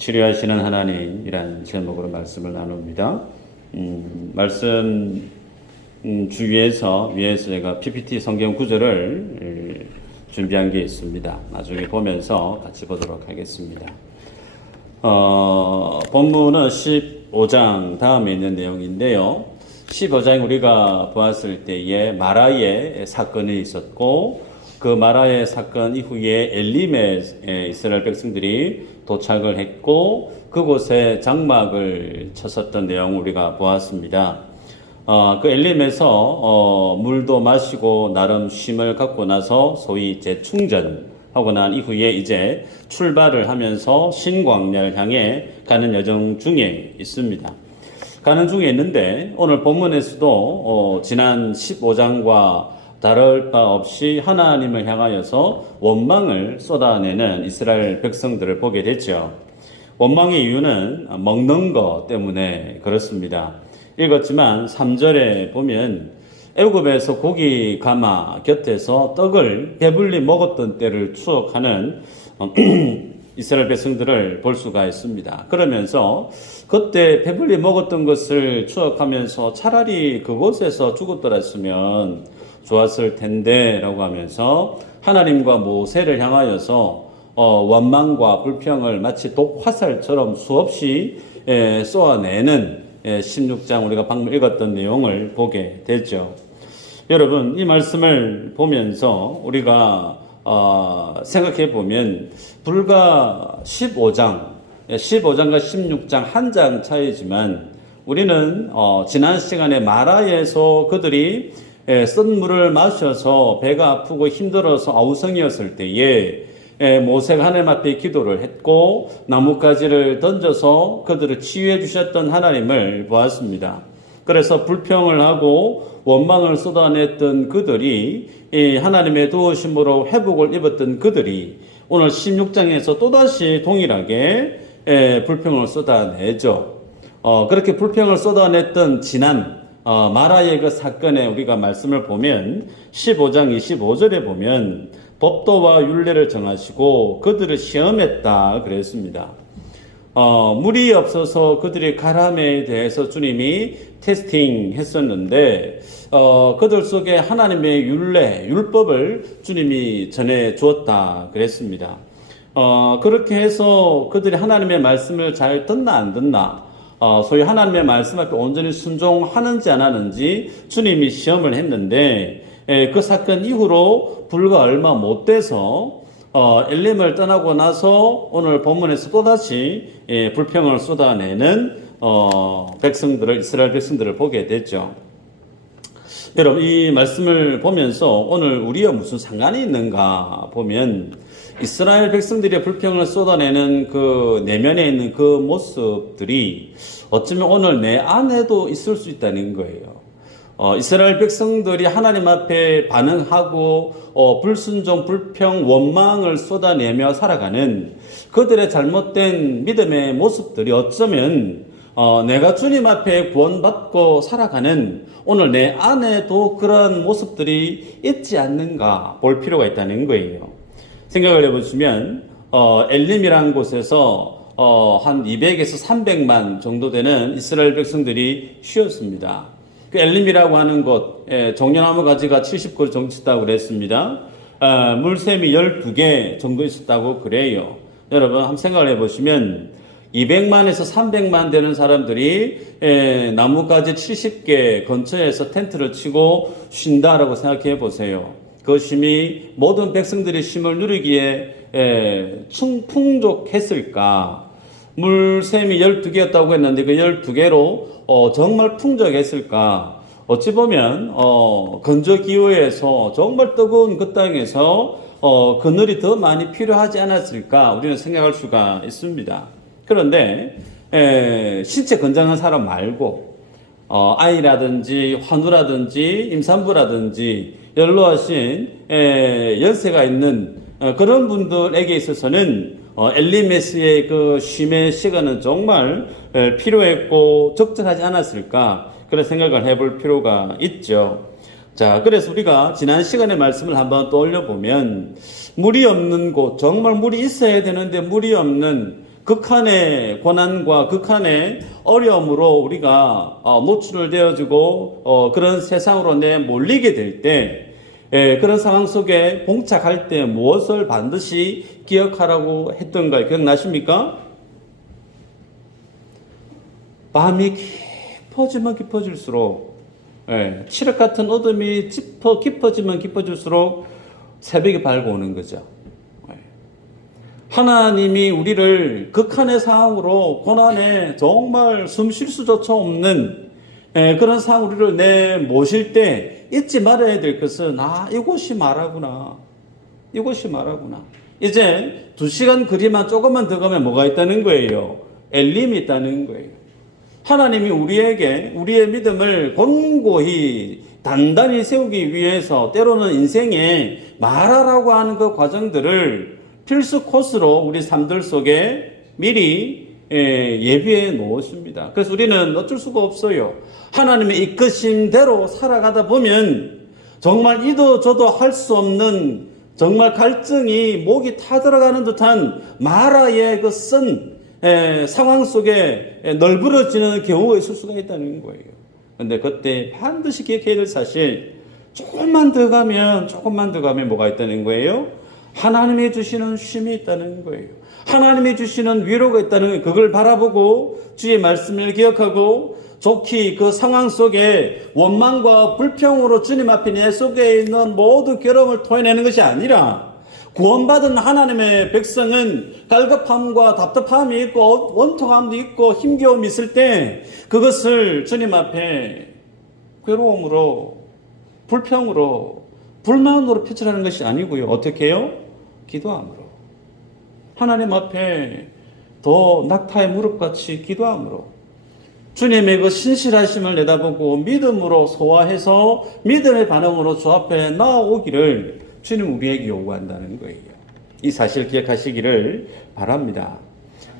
치료하시는 하나님이란 제목으로 말씀을 나눕니다. 말씀 주위에서 제가 PPT 성경 구절을 준비한 게 있습니다. 나중에 보면서 같이 보도록 하겠습니다. 본문은 15장 다음에 있는 내용인데요. 15장 우리가 보았을 때에 마라의 사건이 있었고, 그 마라의 사건 이후에 엘림에 이스라엘 백성들이 도착을 했고, 그곳에 장막을 쳤었던 내용을 우리가 보았습니다. 그 엘림에서 물도 마시고 나름 쉼을 갖고 나서 소위 재충전하고 난 이후에 이제 출발을 하면서 신광야를 향해 가는 여정 중에 있습니다. 가는 중에 있는데 오늘 본문에서도 지난 15장과 다를 바 없이 하나님을 향하여서 원망을 쏟아내는 이스라엘 백성들을 보게 됐죠. 원망의 이유는 먹는 것 때문에 그렇습니다. 읽었지만 3절에 보면 애굽에서 고기 가마 곁에서 떡을 배불리 먹었던 때를 추억하는 이스라엘 백성들을 볼 수가 있습니다. 그러면서 그때 배불리 먹었던 것을 추억하면서 차라리 그곳에서 죽었더랬으면 좋았을 텐데 라고 하면서 하나님과 모세를 향하여서 원망과 불평을 마치 독화살처럼 수없이 쏘아내는 16장 우리가 방금 읽었던 내용을 보게 되죠. 여러분, 이 말씀을 보면서 우리가 생각해 보면 불과 15장과 16장 한 장 차이지만 우리는 지난 시간에 마라에서 그들이 쓴 물을 마셔서 배가 아프고 힘들어서 아우성이었을 때에 모세가 하나님 앞에 기도를 했고 나뭇가지를 던져서 그들을 치유해 주셨던 하나님을 보았습니다. 그래서 불평을 하고 원망을 쏟아냈던 그들이 하나님의 도우심으로 회복을 입었던 그들이 오늘 16장에서 또다시 동일하게 불평을 쏟아내죠. 그렇게 불평을 쏟아냈던 지난 마라의 그 사건에 우리가 말씀을 보면 15장 25절에 보면 법도와 율례를 정하시고 그들을 시험했다 그랬습니다. 물이 없어서 그들의 가람에 대해서 주님이 테스팅 했었는데 그들 속에 하나님의 율법을 주님이 전해 주었다 그랬습니다. 그렇게 해서 그들이 하나님의 말씀을 잘 듣나 안 듣나 소위 하나님의 말씀 앞에 온전히 순종하는지 안 하는지 주님이 시험을 했는데 그 사건 이후로 불과 얼마 못 돼서 엘림을 떠나고 나서 오늘 본문에서 또다시 불평을 쏟아내는 이스라엘 백성들을 보게 됐죠. 여러분, 이 말씀을 보면서 오늘 우리와 무슨 상관이 있는가 보면 이스라엘 백성들의 불평을 쏟아내는 그 내면에 있는 그 모습들이 어쩌면 오늘 내 안에도 있을 수 있다는 거예요. 이스라엘 백성들이 하나님 앞에 반응하고 불순종, 불평, 원망을 쏟아내며 살아가는 그들의 잘못된 믿음의 모습들이 어쩌면 내가 주님 앞에 구원받고 살아가는 오늘 내 안에도 그러한 모습들이 있지 않는가 볼 필요가 있다는 거예요. 생각을 해보시면 엘림이라는 곳에서 한 200에서 300만 정도 되는 이스라엘 백성들이 쉬었습니다. 그 엘림이라고 하는 곳, 종려나무 가지가 70그루 정도 있었다고 그랬습니다. 물샘이 12개 정도 있었다고 그래요. 여러분 한번 생각을 해보시면 200만에서 300만 되는 사람들이 나무가지 70개 근처에서 텐트를 치고 쉰다라고 생각해 보세요. 그 쉼이 모든 백성들의 쉼을 누리기에 풍족했을까? 물샘이 12개였다고 했는데 그 12개로 정말 풍족했을까? 어찌 보면 건조기후에서 정말 뜨거운 그 땅에서 그늘이 더 많이 필요하지 않았을까? 우리는 생각할 수가 있습니다. 그런데 신체 건강한 사람 말고 아이라든지 환우라든지 임산부라든지 연로하신 연세가 있는 그런 분들에게 있어서는 엘리메스의 그 쉼의 시간은 정말 필요했고 적절하지 않았을까 그런 생각을 해볼 필요가 있죠. 자, 그래서 우리가 지난 시간의 말씀을 한번 떠올려 보면 물이 없는 곳, 정말 물이 있어야 되는데 물이 없는 극한의 고난과 극한의 어려움으로 우리가 노출을 되어지고 그런 세상으로 몰리게 될 때 그런 상황 속에 봉착할 때 무엇을 반드시 기억하라고 했던가요? 기억나십니까? 밤이 깊어지면 깊어질수록 칠흑 같은 어둠이 깊어지면 깊어질수록 새벽이 밝아오는 거죠. 하나님이 우리를 극한의 상황으로 고난에 정말 숨 쉴 수조차 없는 그런 상황 우리를 내모실 때 잊지 말아야 될 것은 이곳이 말하구나. 이곳이 말하구나. 이제 2시간 거리만 조금만 더 가면 뭐가 있다는 거예요? 엘림이 있다는 거예요. 하나님이 우리에게 우리의 믿음을 곤고히 단단히 세우기 위해서 때로는 인생에 말하라고 하는 그 과정들을 필수 코스로 우리 삶들 속에 미리 예비해 놓으십니다. 그래서 우리는 어쩔 수가 없어요. 하나님의 이끄심대로 살아가다 보면 정말 이도 저도 할 수 없는 정말 갈증이 목이 타들어가는 듯한 마라의 그 쓴 상황 속에 널브러지는 경우가 있을 수가 있다는 거예요. 근데 그때 반드시 기억해야 될 사실, 조금만 더 가면 뭐가 있다는 거예요? 하나님이 주시는 쉼이 있다는 거예요. 하나님이 주시는 위로가 있다는 거예요. 그걸 바라보고 주의 말씀을 기억하고 좋게 그 상황 속에 원망과 불평으로 주님 앞에 내 속에 있는 모든 괴로움을 토해내는 것이 아니라 구원받은 하나님의 백성은 갈급함과 답답함이 있고 원통함도 있고 힘겨움이 있을 때 그것을 주님 앞에 괴로움으로, 불평으로, 불만으로 표출하는 것이 아니고요. 어떻게 해요? 기도함으로. 하나님 앞에 더 낙타의 무릎같이 기도함으로 주님의 그 신실하심을 내다보고 믿음으로 소화해서 믿음의 반응으로 주 앞에 나아오기를 주님 우리에게 요구한다는 거예요. 이 사실 기억하시기를 바랍니다.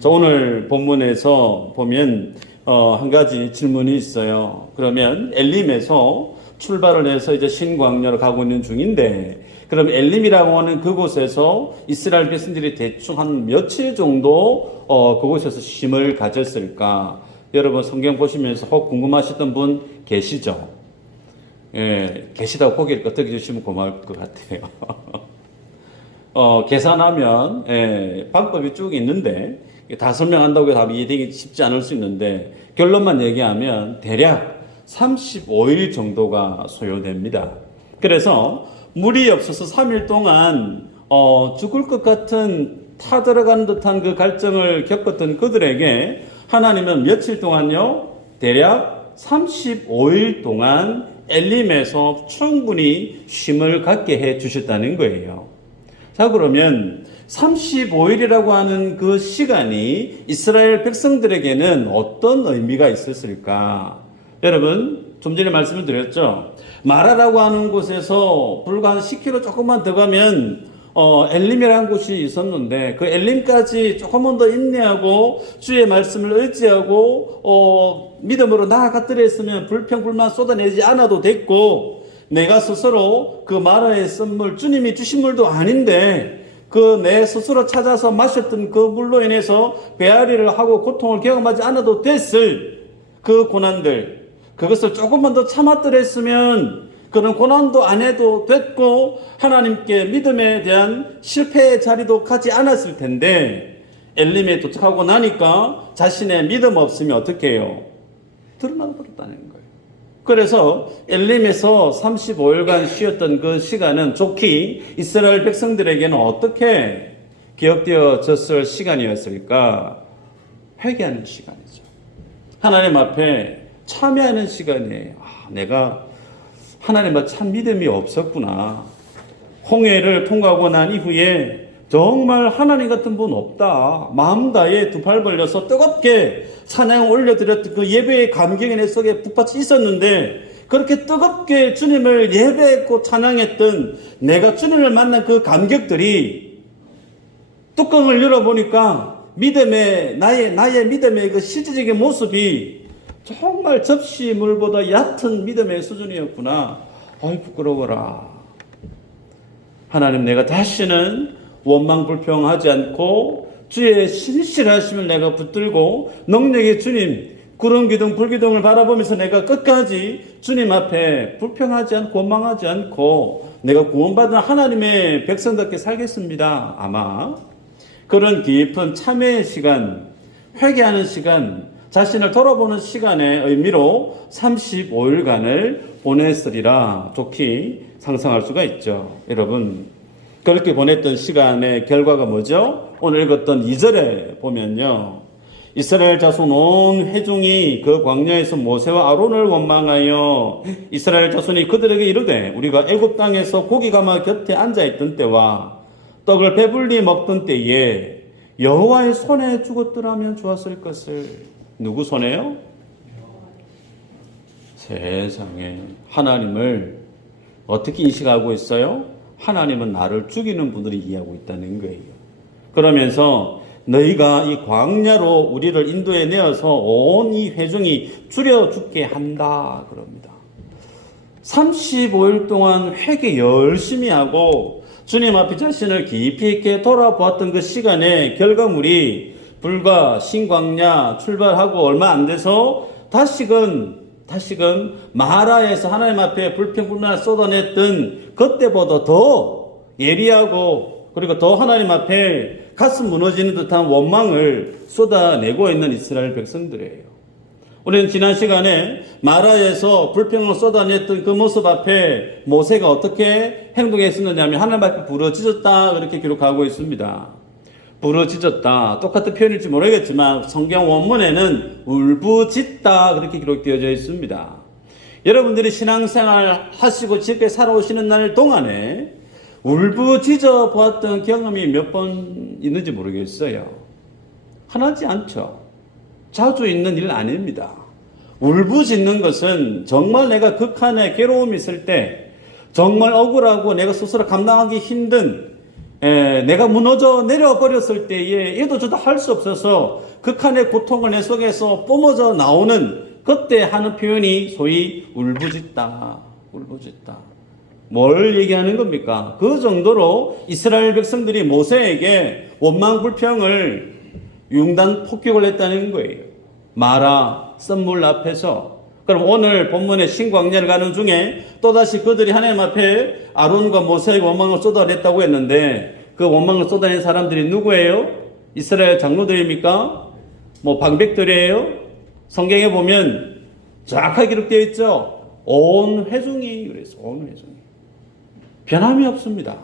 자, 오늘 본문에서 보면 한 가지 질문이 있어요. 그러면 엘림에서 출발을 해서 이제 신광야로 가고 있는 중인데, 그럼 엘림이라고 하는 그곳에서 이스라엘 백성들이 대충 한 며칠 정도 그곳에서 쉼을 가졌을까? 여러분 성경 보시면서 혹 궁금하셨던 분 계시죠? 계시다고 고개를 끄덕여 주시면 고마울 것 같아요. 계산하면 방법이 쭉 있는데 다 설명한다고 해서 이해되기 쉽지 않을 수 있는데, 결론만 얘기하면 대략 35일 정도가 소요됩니다. 그래서 물이 없어서 3일 동안 죽을 것 같은 타들어가는 듯한 그 갈증을 겪었던 그들에게 하나님은 며칠 동안요? 대략 35일 동안 엘림에서 충분히 쉼을 갖게 해 주셨다는 거예요. 자, 그러면 35일이라고 하는 그 시간이 이스라엘 백성들에게는 어떤 의미가 있었을까? 여러분, 좀 전에 말씀을 드렸죠. 마라라고 하는 곳에서 불과 한 10km 조금만 더 가면 엘림이라는 곳이 있었는데, 그 엘림까지 조금만 더 인내하고 주의 말씀을 의지하고 믿음으로 나아갔더라 했으면 불평 불만 쏟아내지 않아도 됐고, 내가 스스로 그 마라의 쓴 물, 주님이 주신 물도 아닌데 그 내 스스로 찾아서 마셨던 그 물로 인해서 배앓이를 하고 고통을 경험하지 않아도 됐을 그 고난들, 그것을 조금만 더 참았더랬으면 그런 고난도 안 해도 됐고 하나님께 믿음에 대한 실패의 자리도 가지 않았을 텐데, 엘림에 도착하고 나니까 자신의 믿음 없으면 어떻게 해요? 드러나 버렸다는 거예요. 그래서 엘림에서 35일간 쉬었던 그 시간은 좋게 이스라엘 백성들에게는 어떻게 기억되어졌을 시간이었을까? 회개하는 시간이죠. 하나님 앞에 참여하는 시간이에요. 내가 하나님 앞에 참 믿음이 없었구나. 홍해를 통과하고 난 이후에 정말 하나님 같은 분 없다. 마음 다해 두 팔 벌려서 뜨겁게 찬양 올려드렸던 그 예배의 감격이 내 속에 북받쳐 있었는데, 그렇게 뜨겁게 주님을 예배했고 찬양했던 내가 주님을 만난 그 감격들이 뚜껑을 열어보니까 나의 믿음의 그 실질적인 모습이 정말 접시물보다 얕은 믿음의 수준이었구나. 아이 부끄러워라. 하나님, 내가 다시는 원망 불평하지 않고 주의 신실하심을 내가 붙들고 능력의 주님 구름 기둥 불기둥을 바라보면서 내가 끝까지 주님 앞에 불평하지 않고 원망하지 않고 내가 구원받은 하나님의 백성답게 살겠습니다. 아마 그런 깊은 참회의 시간, 회개하는 시간, 자신을 돌아보는 시간의 의미로 35일간을 보냈으리라 좋게 상상할 수가 있죠. 여러분, 그렇게 보냈던 시간의 결과가 뭐죠? 오늘 읽었던 2절에 보면요. 이스라엘 자손 온 회중이 그 광야에서 모세와 아론을 원망하여 이스라엘 자손이 그들에게 이르되 우리가 애굽 땅에서 고기 가마 곁에 앉아있던 때와 떡을 배불리 먹던 때에 여호와의 손에 죽었더라면 좋았을 것을. 누구 손에요? 세상에 하나님을 어떻게 인식하고 있어요? 하나님은 나를 죽이는 분들이 이해하고 있다는 거예요. 그러면서 너희가 이 광야로 우리를 인도해 내어서 온 이 회중이 줄여 죽게 한다 그럽니다. 35일 동안 회개 열심히 하고 주님 앞에 자신을 깊이 있게 돌아보았던 그 시간의 결과물이 불과 신광야 출발하고 얼마 안 돼서 다시금 마라에서 하나님 앞에 불평불만을 쏟아냈던 그때보다 더 예리하고 그리고 더 하나님 앞에 가슴 무너지는 듯한 원망을 쏟아내고 있는 이스라엘 백성들이에요. 우리는 지난 시간에 마라에서 불평을 쏟아냈던 그 모습 앞에 모세가 어떻게 행동했었느냐 하면 하나님 앞에 부러지졌다 그렇게 기록하고 있습니다. 부러지졌다. 똑같은 표현일지 모르겠지만 성경 원문에는 울부짖다 그렇게 기록되어져 있습니다. 여러분들이 신앙생활 하시고 지금까지 살아오시는 날 동안에 울부짖어 보았던 경험이 몇 번 있는지 모르겠어요. 하나지 않죠. 자주 있는 일은 아닙니다. 울부짖는 것은 정말 내가 극한의 괴로움이 있을 때 정말 억울하고 내가 스스로 감당하기 힘든 내가 무너져 내려버렸을 때에 얘도 저도 할 수 없어서 극한의 고통을 내 속에서 뿜어져 나오는 그때 하는 표현이 소위 울부짖다. 뭘 얘기하는 겁니까? 그 정도로 이스라엘 백성들이 모세에게 원망 불평을 융단 폭격을 했다는 거예요. 마라 썸물 앞에서. 그럼 오늘 본문의 신광야를 가는 중에 또다시 그들이 하나님 앞에 아론과 모세에게 원망을 쏟아냈다고 했는데 그 원망을 쏟아낸 사람들이 누구예요? 이스라엘 장로들입니까? 방백들이에요? 성경에 보면 정확하게 기록되어 있죠. 온 회중이 그래서 온 회중이 변함이 없습니다.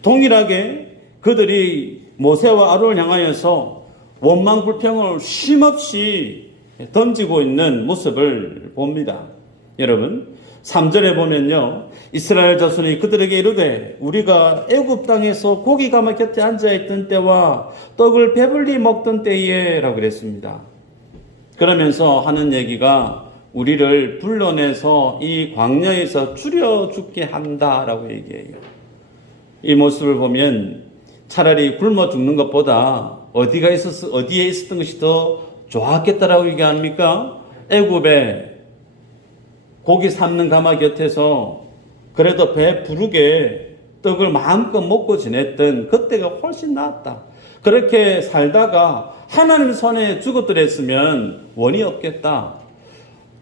동일하게 그들이 모세와 아론을 향하여서 원망 불평을 쉼없이 던지고 있는 모습을 봅니다. 여러분 3절에 보면요. 이스라엘 자손이 그들에게 이르되 우리가 애굽 땅에서 고기 가마 곁에 앉아있던 때와 떡을 배불리 먹던 때에 라고 그랬습니다. 그러면서 하는 얘기가 우리를 불러내서 이 광야에서 줄여 죽게 한다라고 얘기해요. 이 모습을 보면 차라리 굶어 죽는 것보다 어디에 있었던 것이 더 좋았겠다라고 얘기합니까? 애굽에 고기 삶는 가마 곁에서 그래도 배 부르게 떡을 마음껏 먹고 지냈던 그때가 훨씬 나았다. 그렇게 살다가 하나님 손에 죽었더랬으면 원이 없겠다.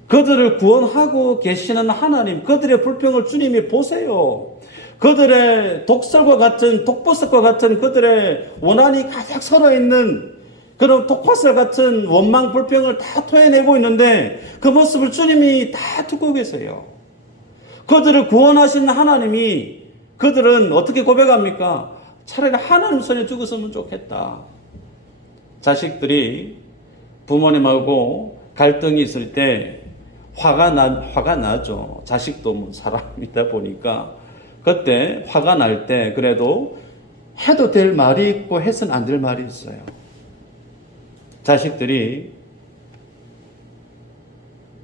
그들을 구원하고 계시는 하나님, 그들의 불평을 주님이 보세요. 그들의 독설과 같은, 독보석과 같은 그들의 원한이 가득 살아있는 그런 독화살 같은 원망, 불평을 다 토해내고 있는데 그 모습을 주님이 다 듣고 계세요. 그들을 구원하신 하나님이 그들은 어떻게 고백합니까? 차라리 하나님 손에 죽었으면 좋겠다. 자식들이 부모님하고 갈등이 있을 때 화가 나죠. 자식도 사람이다 보니까. 그때 화가 날 때 그래도 해도 될 말이 있고 해서는 안 될 말이 있어요. 자식들이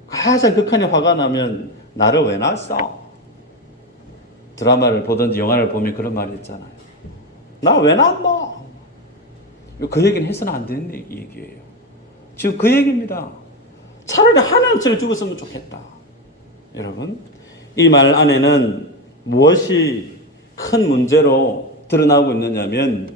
가장 극한의 화가 나면 나를 왜 낳았어? 드라마를 보든지 영화를 보면 그런 말이 있잖아요. 나 왜 낳았노? 그 얘기는 해서는 안 되는 얘기예요. 지금 그 얘기입니다. 차라리 하나님처럼 죽었으면 좋겠다. 여러분, 이 말 안에는 무엇이 큰 문제로 드러나고 있느냐면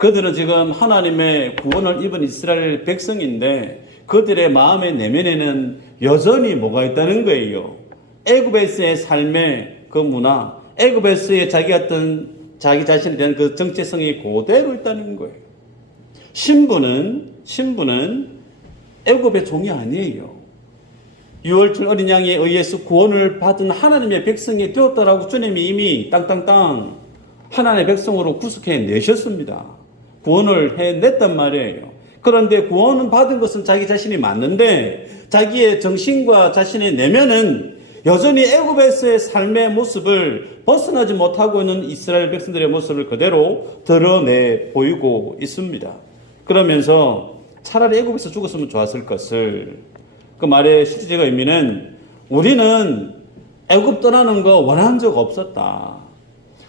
그들은 지금 하나님의 구원을 입은 이스라엘 백성인데 그들의 마음의 내면에는 여전히 뭐가 있다는 거예요. 애굽에서의 삶의 그 문화, 애굽에서의 자기 자신에 대한 그 정체성이 그대로 있다는 거예요. 신부는 애굽의 종이 아니에요. 유월절 어린 양에 의해서 구원을 받은 하나님의 백성이 되었다라고 주님이 이미 땅땅땅 하나님의 백성으로 구속해 내셨습니다. 구원을 해냈단 말이에요. 그런데 구원은 받은 것은 자기 자신이 맞는데 자기의 정신과 자신의 내면은 여전히 애굽에서의 삶의 모습을 벗어나지 못하고 있는 이스라엘 백성들의 모습을 그대로 드러내 보이고 있습니다. 그러면서 차라리 애굽에서 죽었으면 좋았을 것을, 그 말의 실질적 의미는 우리는 애굽 떠나는 거 원한 적 없었다.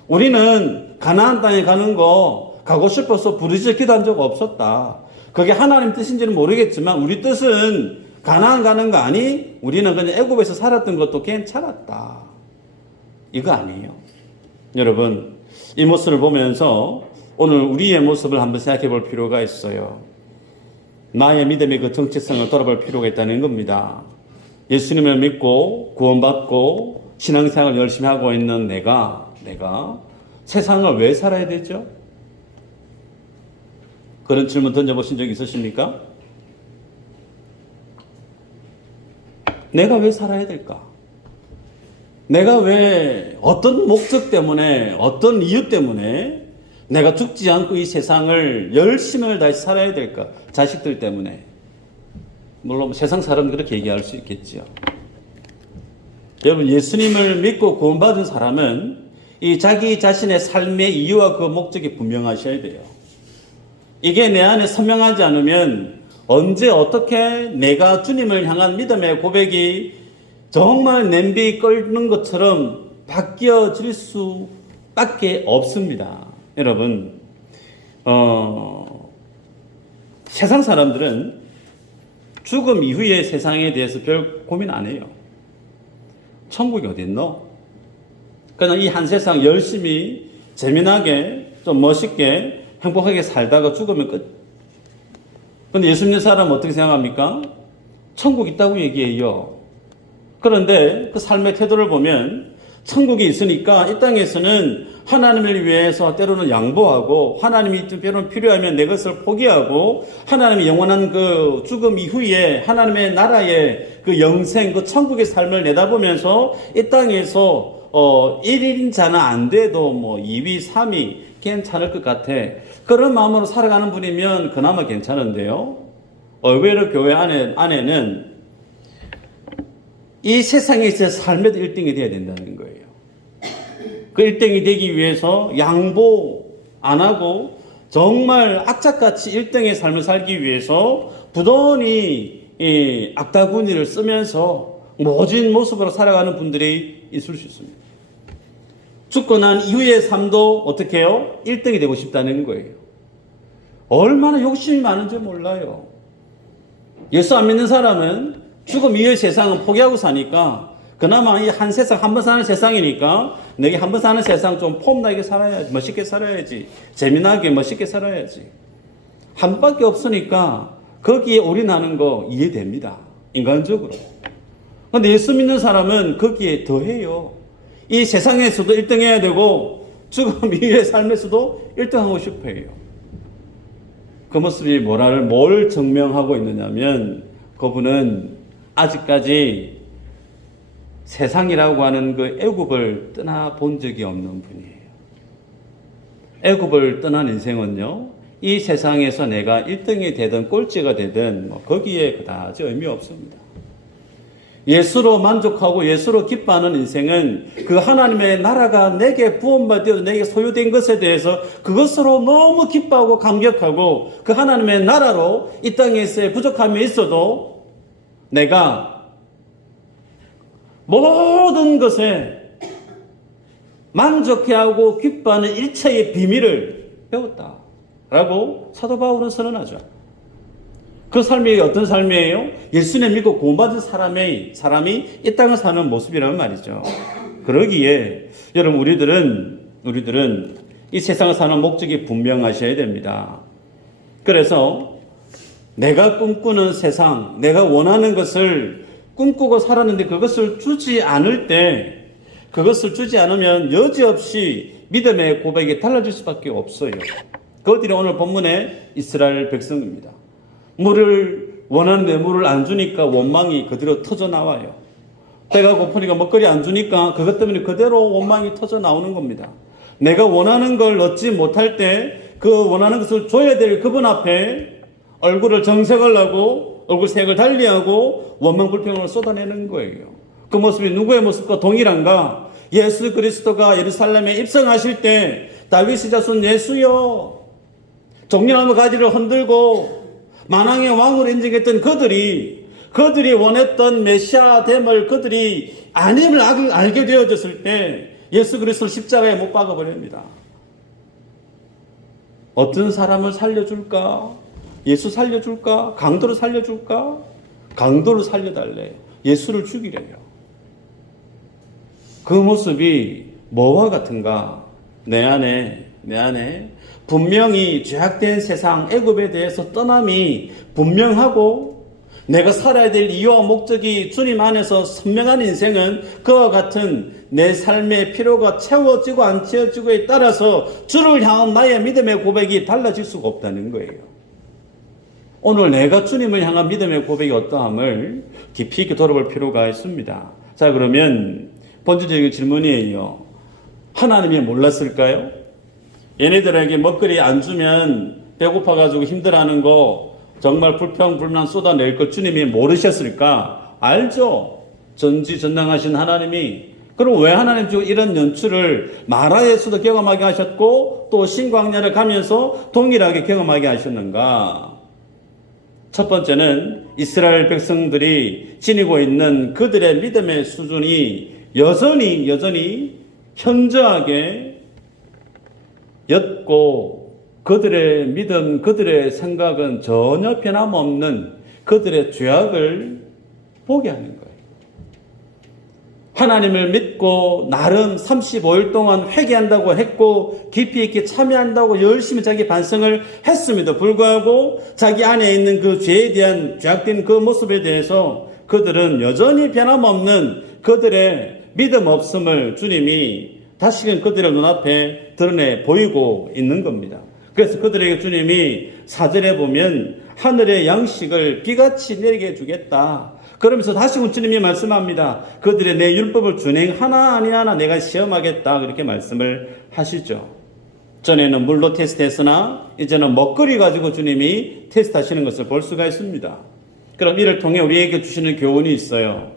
우리는 가나안 땅에 가는 거 가고 싶어서 부르짖어 기도한 적 없었다. 그게 하나님 뜻인지는 모르겠지만 우리 뜻은 가나안 가는 거 아니? 우리는 그냥 애굽에서 살았던 것도 괜찮았다. 이거 아니에요. 여러분, 이 모습을 보면서 오늘 우리의 모습을 한번 생각해 볼 필요가 있어요. 나의 믿음의 그 정체성을 돌아볼 필요가 있다는 겁니다. 예수님을 믿고 구원받고 신앙생활을 열심히 하고 있는 내가 세상을 왜 살아야 되죠? 그런 질문 던져보신 적 있으십니까? 내가 왜 살아야 될까? 내가 왜 어떤 목적 때문에 어떤 이유 때문에 내가 죽지 않고 이 세상을 열심을 다해서 살아야 될까? 자식들 때문에. 물론 세상 사람은 그렇게 얘기할 수 있겠죠. 여러분, 예수님을 믿고 구원받은 사람은 이 자기 자신의 삶의 이유와 그 목적이 분명하셔야 돼요. 이게 내 안에 선명하지 않으면 언제 어떻게 내가 주님을 향한 믿음의 고백이 정말 냄비 끓는 것처럼 바뀌어질 수밖에 없습니다. 여러분, 세상 사람들은 죽음 이후의 세상에 대해서 별 고민 안 해요. 천국이 어딨노? 그냥 이 한 세상 열심히 재미나게 좀 멋있게 행복하게 살다가 죽으면 끝. 근데 예수 믿는 사람은 어떻게 생각합니까? 천국 있다고 얘기해요. 그런데 그 삶의 태도를 보면 천국이 있으니까 이 땅에서는 하나님을 위해서 때로는 양보하고 하나님이 때로는 필요하면 내 것을 포기하고 하나님의 영원한 그 죽음 이후에 하나님의 나라의 그 영생, 그 천국의 삶을 내다보면서 이 땅에서 1인자는 안 돼도 뭐 2위, 3위 괜찮을 것 같아. 그런 마음으로 살아가는 분이면 그나마 괜찮은데요. 의외로 교회 안에는 이 세상에서 삶에도 1등이 돼야 된다는 거예요. 그 1등이 되기 위해서 양보 안 하고 정말 악착같이 1등의 삶을 살기 위해서 부단히 악다구니를 쓰면서 모진 모습으로 살아가는 분들이 있을 수 있습니다. 죽고 난 이후의 삶도 어떻게 해요? 1등이 되고 싶다는 거예요. 얼마나 욕심이 많은지 몰라요. 예수 안 믿는 사람은 죽음 이후의 세상은 포기하고 사니까 그나마 이 한 세상, 한 번 사는 세상이니까 내게 한 번 사는 세상 좀 폼나게 살아야지, 멋있게 살아야지, 재미나게 멋있게 살아야지. 한 번밖에 없으니까 거기에 올인하는 거 이해됩니다. 인간적으로. 그런데 예수 믿는 사람은 거기에 더해요. 이 세상에서도 1등 해야 되고 죽음 이후의 삶에서도 1등 하고 싶어 해요. 그 모습이 뭘 증명하고 있느냐면 그분은 아직까지 세상이라고 하는 그 애굽을 떠나본 적이 없는 분이에요. 애굽을 떠난 인생은요, 이 세상에서 내가 1등이 되든 꼴찌가 되든 거기에 그다지 의미 없습니다. 예수로 만족하고 예수로 기뻐하는 인생은 그 하나님의 나라가 내게 부원받되어 내게 소유된 것에 대해서 그것으로 너무 기뻐하고 감격하고 그 하나님의 나라로 이 땅에서의 부족함이 있어도 내가 모든 것에 만족해하고 기뻐하는 일체의 비밀을 배웠다라고 사도 바울은 선언하죠. 그 삶이 어떤 삶이에요? 예수님 믿고 구원받은 사람이 이 땅을 사는 모습이라는 말이죠. 그러기에 여러분 우리들은 이 세상을 사는 목적이 분명하셔야 됩니다. 그래서 내가 꿈꾸는 세상, 내가 원하는 것을 꿈꾸고 살았는데 그것을 주지 않을 때, 그것을 주지 않으면 여지없이 믿음의 고백이 달라질 수밖에 없어요. 그것들이 오늘 본문의 이스라엘 백성입니다. 물을 원하는데 물을 안 주니까 원망이 그대로 터져 나와요. 배가 고프니까 먹거리 안 주니까 그것 때문에 그대로 원망이 터져 나오는 겁니다. 내가 원하는 걸 얻지 못할 때 그 원하는 것을 줘야 될 그분 앞에 얼굴을 정색을 하고 얼굴 색을 달리하고 원망 불평을 쏟아내는 거예요. 그 모습이 누구의 모습과 동일한가? 예수 그리스도가 예루살렘에 입성하실 때 다윗의 자손 예수여, 종려나무 가지를 흔들고 만왕의 왕으로 인정했던 그들이 원했던 메시아됨을 그들이 아님을 알게 되어졌을 때 예수 그리스도를 십자가에 못 박아버립니다. 어떤 사람을 살려줄까? 예수 살려줄까? 강도를 살려줄까? 강도를 살려달래요. 예수를 죽이래요. 그 모습이 뭐와 같은가? 내 안에 분명히 죄악된 세상 애굽에 대해서 떠남이 분명하고 내가 살아야 될 이유와 목적이 주님 안에서 선명한 인생은 그와 같은 내 삶의 필요가 채워지고 안 채워지고에 따라서 주를 향한 나의 믿음의 고백이 달라질 수가 없다는 거예요. 오늘 내가 주님을 향한 믿음의 고백이 어떠함을 깊이 있게 돌아볼 필요가 있습니다. 자, 그러면 본질적인 질문이에요. 하나님이 몰랐을까요? 얘네들에게 먹거리 안 주면 배고파가지고 힘들어하는 거 정말 불평불만 쏟아낼 걸 주님이 모르셨을까? 알죠. 전지전능하신 하나님이. 그럼 왜 하나님 중 이런 연출을 마라에서도 경험하게 하셨고 또 신광야를 가면서 동일하게 경험하게 하셨는가? 첫 번째는 이스라엘 백성들이 지니고 있는 그들의 믿음의 수준이 여전히 현저하게 옅고 그들의 믿음, 그들의 생각은 전혀 변함없는 그들의 죄악을 보게 하는 거예요. 하나님을 믿고 나름 35일 동안 회개한다고 했고 깊이 있게 참여한다고 열심히 자기 반성을 했음에도 불구하고 자기 안에 있는 그 죄에 대한 죄악된 그 모습에 대해서 그들은 여전히 변함없는 그들의 믿음 없음을 주님이 다시금 그들의 눈앞에 드러내 보이고 있는 겁니다. 그래서 그들에게 주님이 4절에 보면 하늘의 양식을 비같이 내리게 주겠다. 그러면서 다시금 주님이 말씀합니다. 그들의 내 율법을 준행하나 아니하나 내가 시험하겠다. 그렇게 말씀을 하시죠. 전에는 물로 테스트했으나 이제는 먹거리 가지고 주님이 테스트하시는 것을 볼 수가 있습니다. 그럼 이를 통해 우리에게 주시는 교훈이 있어요.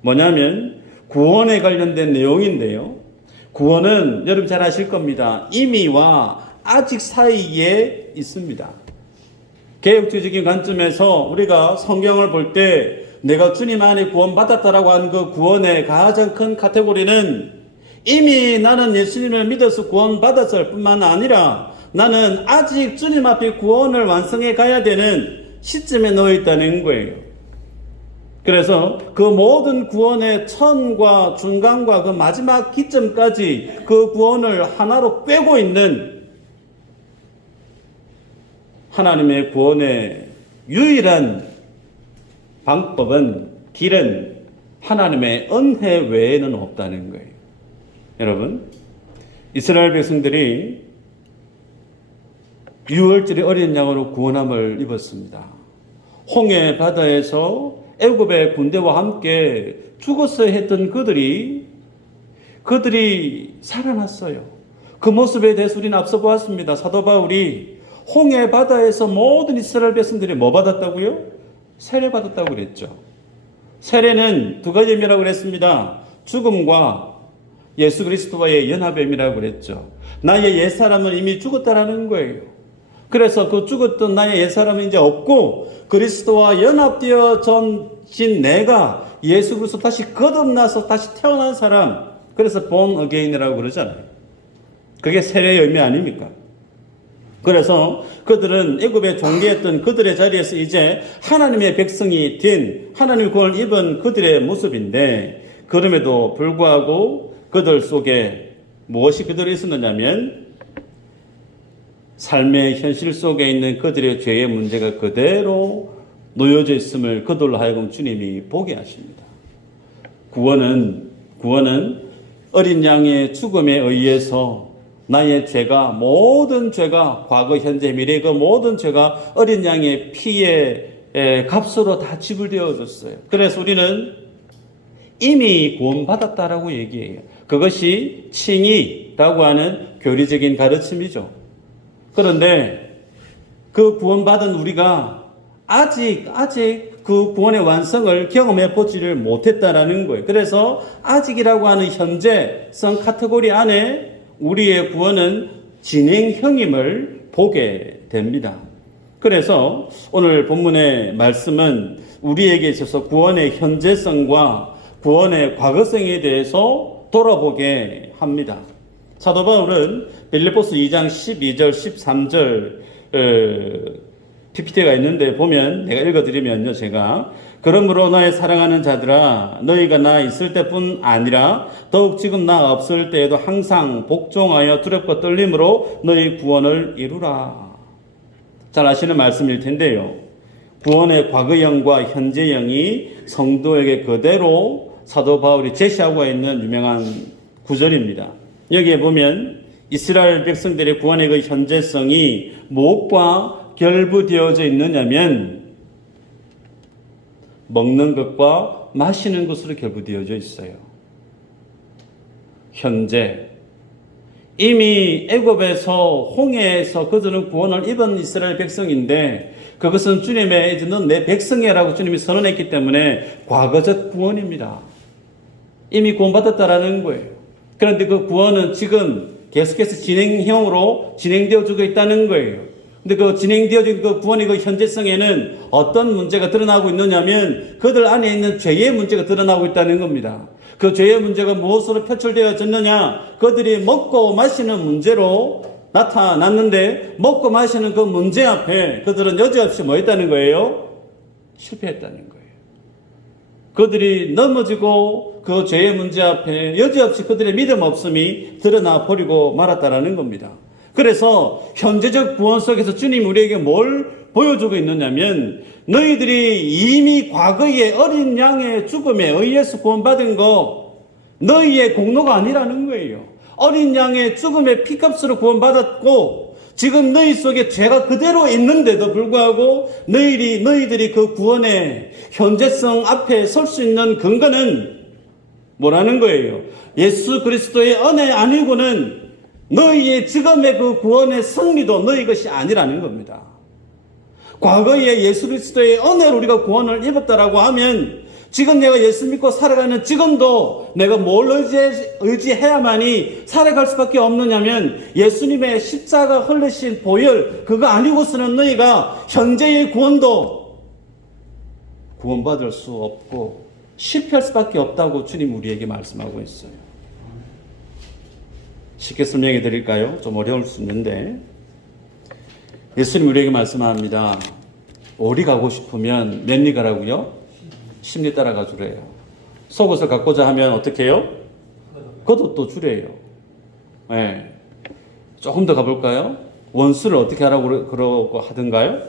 뭐냐면 구원에 관련된 내용인데요. 구원은 여러분 잘 아실 겁니다. 이미와 아직 사이에 있습니다. 개혁주의적인 관점에서 우리가 성경을 볼 때 내가 주님 안에 구원받았다라고 하는 그 구원의 가장 큰 카테고리는 이미 나는 예수님을 믿어서 구원받았을 뿐만 아니라 나는 아직 주님 앞에 구원을 완성해 가야 되는 시점에 넣어 있다는 거예요. 그래서 그 모든 구원의 처음과 중간과 그 마지막 기점까지 그 구원을 하나로 꿰고 있는 하나님의 구원의 유일한 방법은, 길은 하나님의 은혜 외에는 없다는 거예요. 여러분, 이스라엘 백성들이 유월절에 어린 양으로 구원함을 입었습니다. 홍해 바다에서 애굽의 군대와 함께 죽었어야 했던 그들이 살아났어요. 그 모습에 대해서 우리는 앞서 보았습니다. 사도 바울이 홍해 바다에서 모든 이스라엘 백성들이 뭐 받았다고요? 세례 받았다고 그랬죠. 세례는 두 가지 의미라고 그랬습니다. 죽음과 예수 그리스도와의 연합의 의미라고 그랬죠. 나의 옛사람은 이미 죽었다라는 거예요. 그래서 그 죽었던 나의 옛사람은 이제 없고 그리스도와 연합되어진 내가 예수 그리스도 다시 거듭나서 다시 태어난 사람, 그래서 born again이라고 그러잖아요. 그게 세례의 의미 아닙니까? 그래서 그들은 애굽에 종되었던 그들의 자리에서 이제 하나님의 백성이 된, 하나님의 구원을 입은 그들의 모습인데, 그럼에도 불구하고 그들 속에 무엇이 그들이 있었느냐면 삶의 현실 속에 있는 그들의 죄의 문제가 그대로 놓여져 있음을 그들로 하여금 주님이 보게 하십니다. 구원은 어린 양의 죽음에 의해서 나의 죄가, 모든 죄가, 과거, 현재, 미래 그 모든 죄가 어린 양의 피의 값으로 다 지불되어졌어요. 그래서 우리는 이미 구원받았다라고 얘기해요. 그것이 칭의라고 하는 교리적인 가르침이죠. 그런데 그 구원받은 우리가 아직 그 구원의 완성을 경험해 보지를 못했다라는 거예요. 그래서 아직이라고 하는 현재성 카테고리 안에 우리의 구원은 진행형임을 보게 됩니다. 그래서 오늘 본문의 말씀은 우리에게 있어서 구원의 현재성과 구원의 과거성에 대해서 돌아보게 합니다. 사도 바울은 빌립보서 2장 12절 13절 PPT가 있는데 보면 내가 읽어드리면요. 제가 그러므로 나의 사랑하는 자들아 너희가 나 있을 때뿐 아니라 더욱 지금 나 없을 때에도 항상 복종하여 두렵고 떨림으로 너희 구원을 이루라. 잘 아시는 말씀일 텐데요. 구원의 과거형과 현재형이 성도에게 그대로 사도 바울이 제시하고 있는 유명한 구절입니다. 여기에 보면 이스라엘 백성들의 구원의 그 현재성이 무엇과 결부되어져 있느냐면 먹는 것과 마시는 것으로 결부되어져 있어요. 현재 이미 애굽에서 홍해에서 그들은 구원을 입은 이스라엘 백성인데 그것은 주님의 이제 넌 내 백성이라고 주님이 선언했기 때문에 과거적 구원입니다. 이미 구원받았다라는 거예요. 그런데 그 구원은 지금 계속해서 진행형으로 진행되어지고 있다는 거예요. 근데 그 진행되어진 그 구원의 그 현재성에는 어떤 문제가 드러나고 있느냐면 그들 안에 있는 죄의 문제가 드러나고 있다는 겁니다. 그 죄의 문제가 무엇으로 표출되어졌느냐? 그들이 먹고 마시는 문제로 나타났는데 먹고 마시는 그 문제 앞에 그들은 여지없이 뭐 했다는 거예요? 실패했다는 거예요. 그들이 넘어지고 그 죄의 문제 앞에 여지없이 그들의 믿음 없음이 드러나 버리고 말았다라는 겁니다. 그래서 현재적 구원 속에서 주님이 우리에게 뭘 보여주고 있느냐면 너희들이 이미 과거의 어린 양의 죽음에 의해서 구원받은 거 너희의 공로가 아니라는 거예요. 어린 양의 죽음의 피값으로 구원받았고 지금 너희 속에 죄가 그대로 있는데도 불구하고 너희들이 그 구원의 현재성 앞에 설 수 있는 근거는 뭐라는 거예요? 예수 그리스도의 은혜 아니고는 너희의 지금의 그 구원의 승리도 너희 것이 아니라는 겁니다. 과거에 예수 그리스도의 은혜로 우리가 구원을 입었다라고 하면 지금 내가 예수 믿고 살아가는 지금도 내가 뭘 의지해야만이 살아갈 수밖에 없느냐면 예수님의 십자가 흘리신 보혈 그거 아니고서는 너희가 현재의 구원도 구원받을 수 없고 실패할 수밖에 없다고 주님 우리에게 말씀하고 있어요. 쉽게 설명해 드릴까요? 좀 어려울 수 있는데 예수님 우리에게 말씀합니다. 오리 가고 싶으면 몇 리 가라고요? 10리 따라가 주래요. 속옷을 갖고자 하면 어떻게 해요? 겉옷도 주래요. 네. 조금 더 가볼까요? 원수를 어떻게 하라고 그러고 하던가요?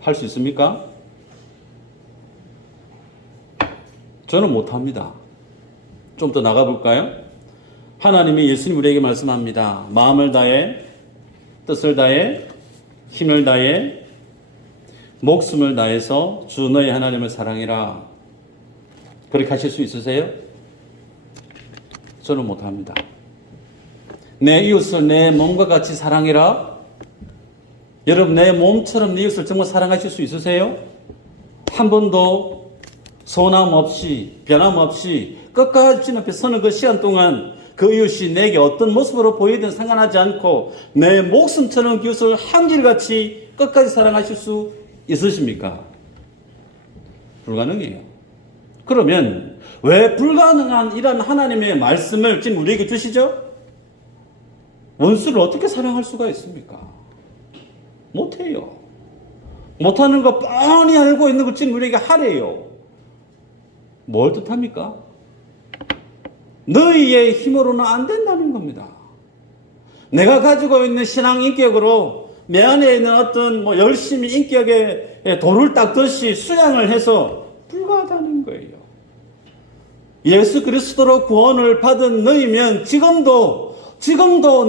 할 수 있습니까? 저는 못합니다. 좀 더 나가볼까요? 하나님이 예수님 우리에게 말씀합니다. 마음을 다해, 뜻을 다해, 힘을 다해, 목숨을 다해서 주 너의 하나님을 사랑해라. 그렇게 하실 수 있으세요? 저는 못합니다. 내 이웃을 내 몸과 같이 사랑해라. 여러분 내 몸처럼 내 이웃을 정말 사랑하실 수 있으세요? 한 번도 소남 없이 변함없이 끝까지 주님 앞에 서는 그 시간 동안 그 이웃이 내게 어떤 모습으로 보이든 상관하지 않고 내 목숨처럼 그 이웃을 한결같이 끝까지 사랑하실 수 있으십니까? 불가능해요. 그러면 왜 불가능한 이런 하나님의 말씀을 지금 우리에게 주시죠? 원수를 어떻게 사랑할 수가 있습니까? 못해요. 못하는 거 뻔히 알고 있는 걸 지금 우리에게 하래요. 뭘 뜻합니까? 너희의 힘으로는 안 된다는 겁니다. 내가 가지고 있는 신앙 인격으로 내 안에 있는 어떤 열심히 인격에 돌을 닦듯이 수양을 해서 불가하다는 거예요. 예수 그리스도로 구원을 받은 너희면 지금도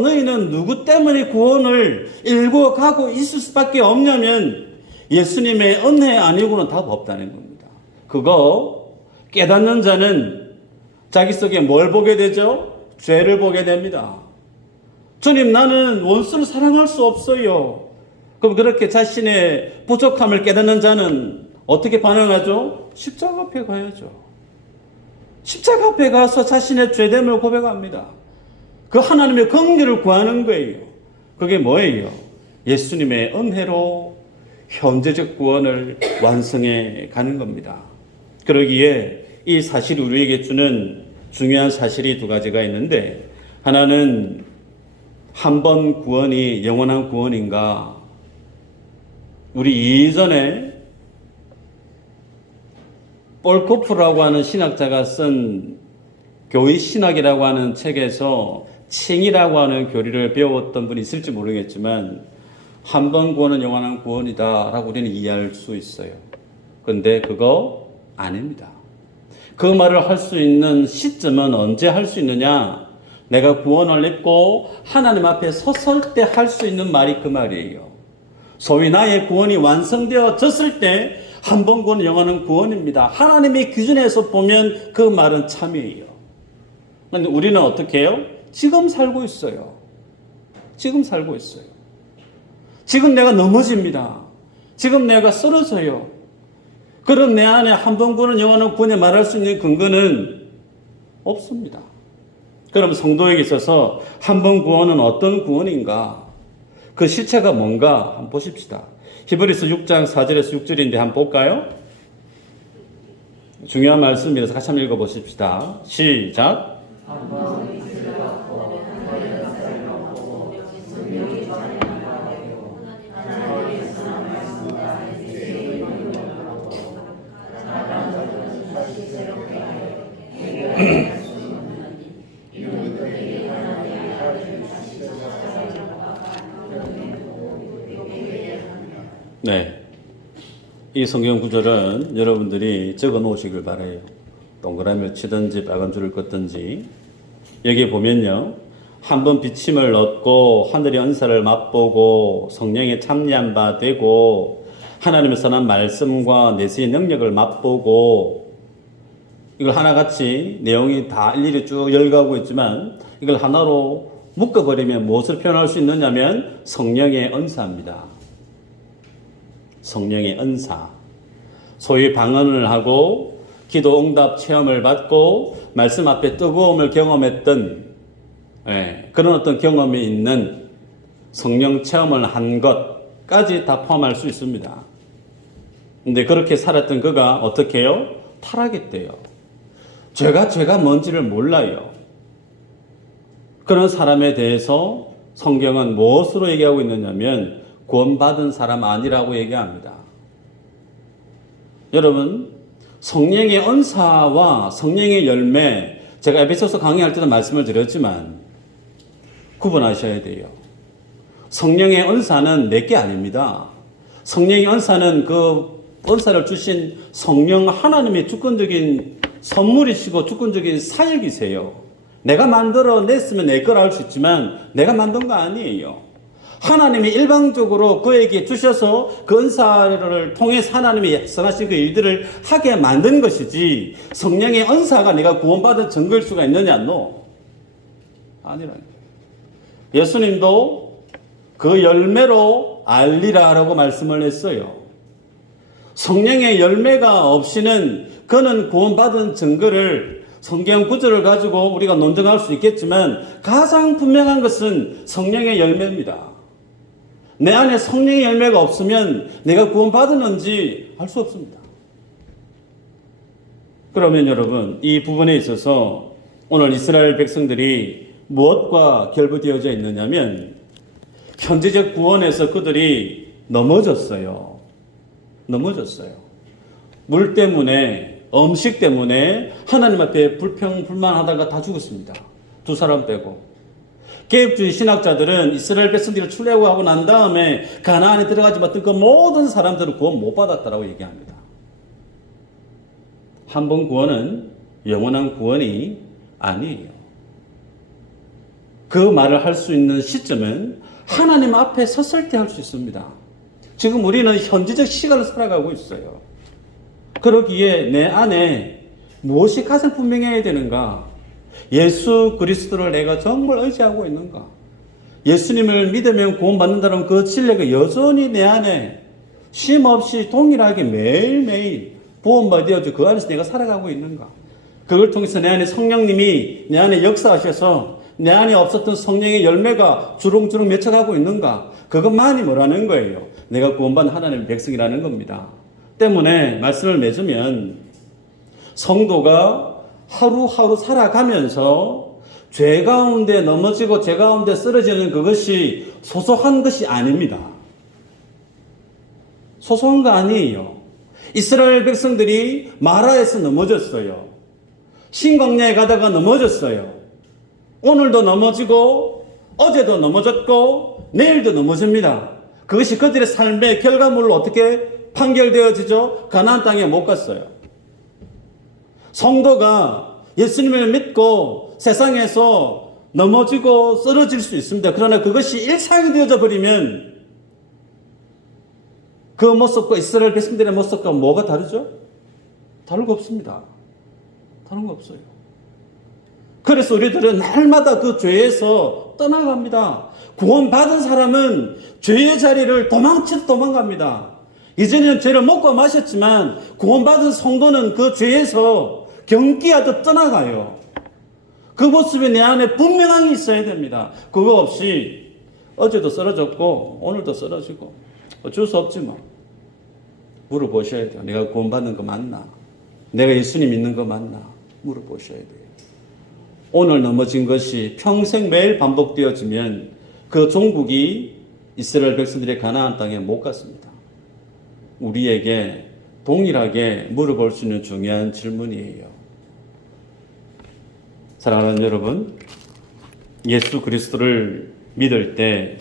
너희는 누구 때문에 구원을 일구어 가고 있을 수밖에 없냐면 예수님의 은혜 아니고는 답 없다는 겁니다. 그거 깨닫는 자는 자기 속에 뭘 보게 되죠? 죄를 보게 됩니다. 주님, 나는 원수를 사랑할 수 없어요. 그럼 그렇게 자신의 부족함을 깨닫는 자는 어떻게 반응하죠? 십자가 앞에 가야죠. 십자가 앞에 가서 자신의 죄됨을 고백합니다. 그 하나님의 긍휼을 구하는 거예요. 그게 뭐예요? 예수님의 은혜로 현재적 구원을 완성해 가는 겁니다. 그러기에 이 사실이 우리에게 주는 중요한 사실이 두 가지가 있는데, 하나는 한 번 구원이 영원한 구원인가? 우리 이전에 볼코프라고 하는 신학자가 쓴 교회 신학이라고 하는 책에서 칭이라고 하는 교리를 배웠던 분이 있을지 모르겠지만, 한 번 구원은 영원한 구원이다 라고 우리는 이해할 수 있어요. 근데 그거 아닙니다. 그 말을 할 수 있는 시점은 언제 할 수 있느냐? 내가 구원을 입고 하나님 앞에 섰을 때 할 수 있는 말이 그 말이에요. 소위 나의 구원이 완성되어졌을 때 한 번 구원은 영원한 구원입니다. 하나님의 기준에서 보면 그 말은 참이에요. 그런데 우리는 어떻게 해요? 지금 살고 있어요. 지금 살고 있어요. 지금 내가 넘어집니다. 지금 내가 쓰러져요. 그럼 내 안에 한 번 구원은 영원한 구원에 말할 수 있는 근거는 없습니다. 그럼 성도에게 있어서 한 번 구원은 어떤 구원인가? 그 실체가 뭔가 한번 보십시다. 히브리서 6장 4절에서 6절인데 한번 볼까요? 중요한 말씀이라서 같이 한번 읽어보십시다. 시작. 네. 이 성경 구절은 여러분들이 적어 놓으시길 바라요. 동그라미를 치든지 빨간 줄을 긋든지. 여기 보면요. 한번 비침을 얻고 하늘의 은사를 맛보고 성령에 참여한 바 되고 하나님의 선한 말씀과 내세의 능력을 맛보고, 이걸 하나같이 내용이 다 일일이 쭉 열가고 있지만 이걸 하나로 묶어버리면 무엇을 표현할 수 있느냐면 성령의 은사입니다. 성령의 은사. 소위 방언을 하고 기도 응답 체험을 받고 말씀 앞에 뜨거움을 경험했던 그런 어떤 경험이 있는 성령 체험을 한 것까지 다 포함할 수 있습니다. 근데 그렇게 살았던 그가 어떻게 해요? 타락했대요. 죄가 뭔지를 몰라요. 그런 사람에 대해서 성경은 무엇으로 얘기하고 있느냐면 구원받은 사람 아니라고 얘기합니다. 여러분, 성령의 은사와 성령의 열매, 제가 에베소서 강의할 때도 말씀을 드렸지만 구분하셔야 돼요. 성령의 은사는 내게 아닙니다. 성령의 은사는 그 은사를 주신 성령 하나님의 주권적인 선물이시고 주권적인 사역이세요. 내가 만들어냈으면 내 거라 할 수 있지만 내가 만든 거 아니에요. 하나님이 일방적으로 그에게 주셔서 그 은사를 통해서 하나님이 선하신 그 일들을 하게 만든 것이지, 성령의 은사가 내가 구원받은 증거일 수가 있느냐? No. 아니라는 거예요. 예수님도 그 열매로 알리라라고 말씀을 했어요. 성령의 열매가 없이는 그는 구원받은 증거를 성경 구절을 가지고 우리가 논증할 수 있겠지만 가장 분명한 것은 성령의 열매입니다. 내 안에 성령의 열매가 없으면 내가 구원받았는지 알 수 없습니다. 그러면 여러분, 이 부분에 있어서 오늘 이스라엘 백성들이 무엇과 결부되어져 있느냐면 현재적 구원에서 그들이 넘어졌어요. 물 때문에, 음식 때문에 하나님 앞에 불평불만하다가 다 죽었습니다. 두 사람 빼고. 개혁주의 신학자들은 이스라엘 백성들을 출애굽하고 난 다음에 가나안에 들어가지 못한 그 모든 사람들은 구원 못 받았다라고 얘기합니다. 한 번 구원은 영원한 구원이 아니에요. 그 말을 할 수 있는 시점은 하나님 앞에 섰을 때 할 수 있습니다. 지금 우리는 현지적 시간을 살아가고 있어요. 그러기에 내 안에 무엇이 가장 분명해야 되는가? 예수 그리스도를 내가 정말 의지하고 있는가? 예수님을 믿으면 구원받는다는 그 진리가 여전히 내 안에 쉼없이 동일하게 매일매일 부원받아져 그 안에서 내가 살아가고 있는가? 그걸 통해서 내 안에 성령님이 내 안에 역사하셔서 내 안에 없었던 성령의 열매가 주렁주렁 맺혀가고 있는가? 그것만이 뭐라는 거예요? 내가 구원받은 하나님의 백성이라는 겁니다. 때문에 말씀을 맺으면 성도가 하루하루 살아가면서 죄 가운데 넘어지고 죄 가운데 쓰러지는 그것이 소소한 것이 아닙니다. 소소한 거 아니에요. 이스라엘 백성들이 마라에서 넘어졌어요. 신광야에 가다가 넘어졌어요. 오늘도 넘어지고 어제도 넘어졌고 내일도 넘어집니다. 그것이 그들의 삶의 결과물로 어떻게 판결되어지죠? 가나안 땅에 못 갔어요. 성도가 예수님을 믿고 세상에서 넘어지고 쓰러질 수 있습니다. 그러나 그것이 일상이 되어져 버리면 그 모습과 이스라엘 백성들의 모습과 뭐가 다르죠? 다른 거 없습니다. 다른 거 없어요. 그래서 우리들은 날마다 그 죄에서 떠나갑니다. 구원받은 사람은 죄의 자리를 도망치듯 도망갑니다. 이제는 죄를 먹고 마셨지만 구원받은 성도는 그 죄에서 경기하듯 떠나가요. 그 모습이 내 안에 분명하게 있어야 됩니다. 그거 없이 어제도 쓰러졌고 오늘도 쓰러지고 어쩔 수 없지 뭐. 물어보셔야 돼요. 내가 구원받는 거 맞나? 내가 예수님 믿는 거 맞나? 물어보셔야 돼요. 오늘 넘어진 것이 평생 매일 반복되어지면 그 종국이 이스라엘 백성들의 가나안 땅에 못 갔습니다. 우리에게 동일하게 물어볼 수 있는 중요한 질문이에요. 사랑하는 여러분, 예수 그리스도를 믿을 때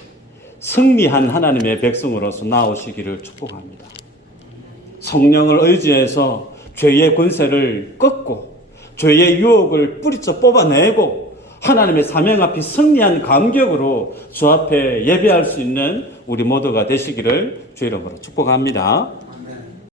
승리한 하나님의 백성으로서 나오시기를 축복합니다. 성령을 의지해서 죄의 권세를 꺾고 죄의 유혹을 뿌리쳐 뽑아내고 하나님의 사명 앞에 승리한 감격으로 주 앞에 예배할 수 있는 우리 모두가 되시기를 주 이름으로 축복합니다.